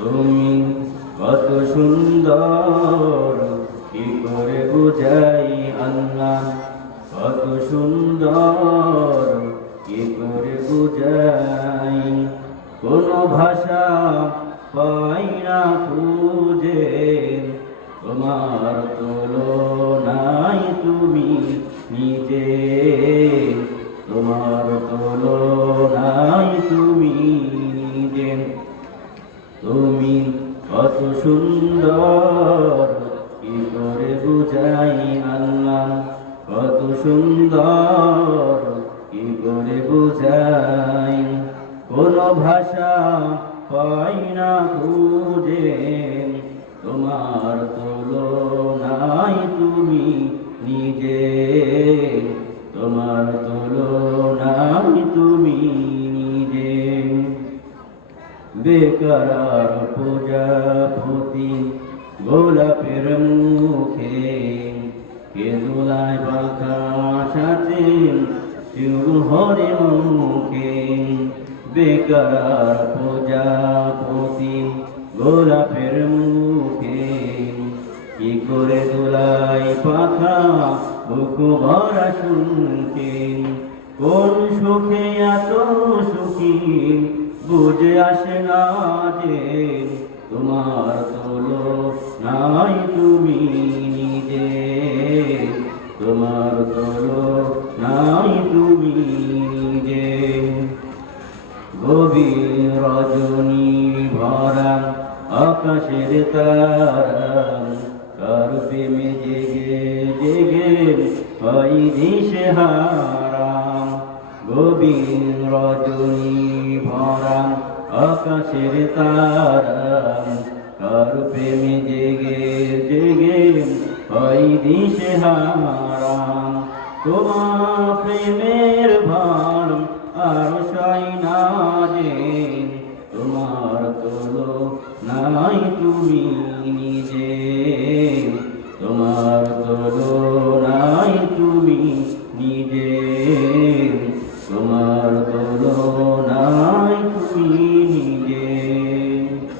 তুমি কত সুন্দর, কি করে বুঝাই আল্লাহ, কত সুন্দর, কি করে বুঝাই। কোনো ভাষা পাই না খুঁজে, তোমার তুলনায় তুমি নিজে, তোমার তুলনায় তুমি নিজে। তুমি কত সুন্দর, কি করে বুঝাই আল্লাহ, কত সুন্দর, কি করে বুঝাই। কোনো ভাষা পাই না খুঁজে, তোমার তুলনায় তুমি নিজে, তোমার তুলনায় তুমি নিজে। বেকার প্রজাপতি গোলাপের মুখে, কে দোলায় পাখা সাথে হরে মুখে। বেকার প্রজাপতি গোলাপের মুখে, কি করে দোলায় পাখা বুক ভরা শুনতে। কোন সুখে এত সুখী বুঝে আসে না যে, তোমার তুলনায় তুমি নিজে, তোমার তুলনায় তুমি নিজে। গভীর রজনী ভরা আকাশের তারা, কার প্রেমে জেগে জেগে হয় দিশেহারা। গভীর রজনী ভরা আকাশের তারা, কার প্রেমে জেগে জেগে হয় দিশেহারা। তোমার প্রেমের ভার আর সই না যে, তোমার তুলনায় তুমি নিজে, তোমার তুলনায় তুমি নিজে।